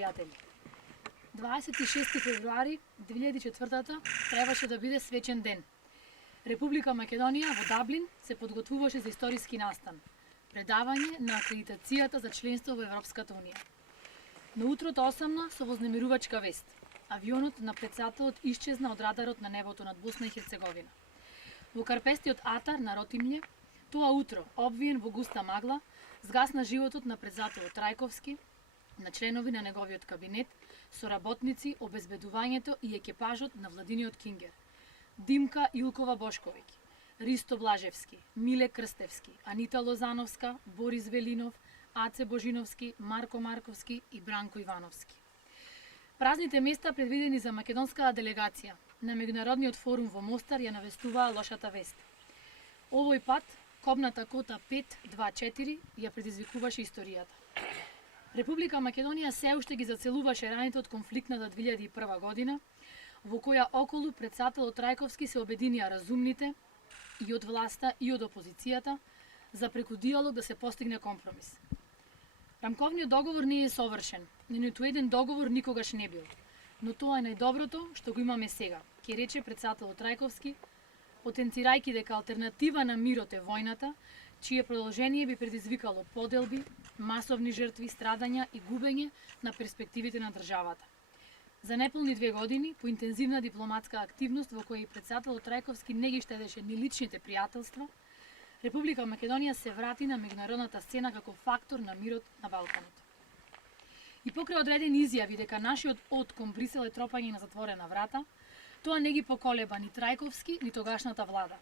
пријатели. 26 февруари 2004 требаше да биде свечен ден. Република Македонија во Даблин се подготвуваше за историски настан, предавање на акредитацијата за членство во Европската унија. На утрото 8 со вознемирувачка вест. Авионот на председателот исчезна од радарот на небото над Босна и Херцеговина. Во карпестиот атар на Ротимље, тоа утро, обвиен во густа магла, згасна животот на председателот Трајковски, на членови на неговиот кабинет, соработници, обезбедувањето и екипажот на владиниот Кингер. Димка Илкова Бошковиќ, Ристо Блажевски, Миле Крстевски, Анита Лозановска, Борис Велинов, Аце Божиновски, Марко Марковски и Бранко Ивановски. Празните места предвидени за македонската делегација на Меѓународниот форум во Мостар ја навестуваа лошата вест. Овој пат кобната кота 524 ја предизвикуваше историјата. Република Македонија се уште ги зацелуваше раните од конфликтната 2001 година, во која околу председателот Трајковски се обединија разумните и од власта и од опозицијата за преку диалог да се постигне компромис. Рамковниот договор не е совршен, ниту еден договор никогаш не бил, но тоа е најдоброто што го имаме сега, ќе рече председателот Трајковски, потенцирајќи дека алтернатива на мирот е војната, чие продолжение би предизвикало поделби, масовни жртви, страдања и губење на перспективите на државата. За неполни 2 години, по интензивна дипломатска активност во која и председателот Трајковски не ги штедеше ни личните пријателства, Република Македонија се врати на меѓународната сцена како фактор на мирот на Балканот. И покрај одредени изјави дека нашиот од кон Брисел е тропање на затворена врата, тоа не ги поколеба ни Трајковски, ни тогашната влада.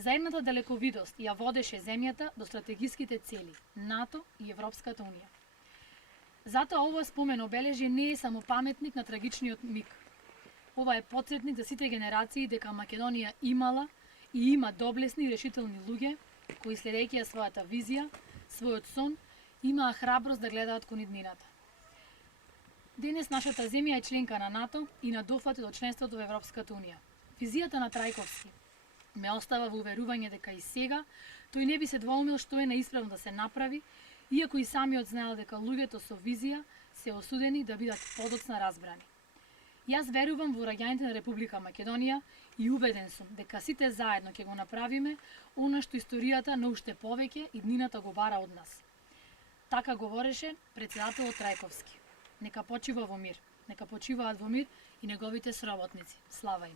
Заедната далековидост ја водеше земјата до стратегиските цели – НАТО и Европската унија. Затоа ова спомен обележје не е само паметник на трагичниот миг. Ова е потсетник за сите генерации дека Македонија имала и има доблесни и решителни луѓе кои следејќи ја својата визија, својот сон, имаа храброст да гледаат кон иднината. Денес нашата земја е членка на НАТО и на дофатот од членството во Европската унија. Визијата на Трајковски ме остава во уверување дека и сега тој не би се двоумил што е неисправно да се направи, иако и самиот знаел дека луѓето со визија се осудени да бидат подоцна разбрани. Јас верувам во граѓаните на Република Македонија и убеден сум дека сите заедно ќе го направиме она што историјата на уште повеќе и днината го бара од нас. Така говореше председателот Трајковски. Нека почива во мир. Нека почиваат во мир и неговите соработници. Слава им!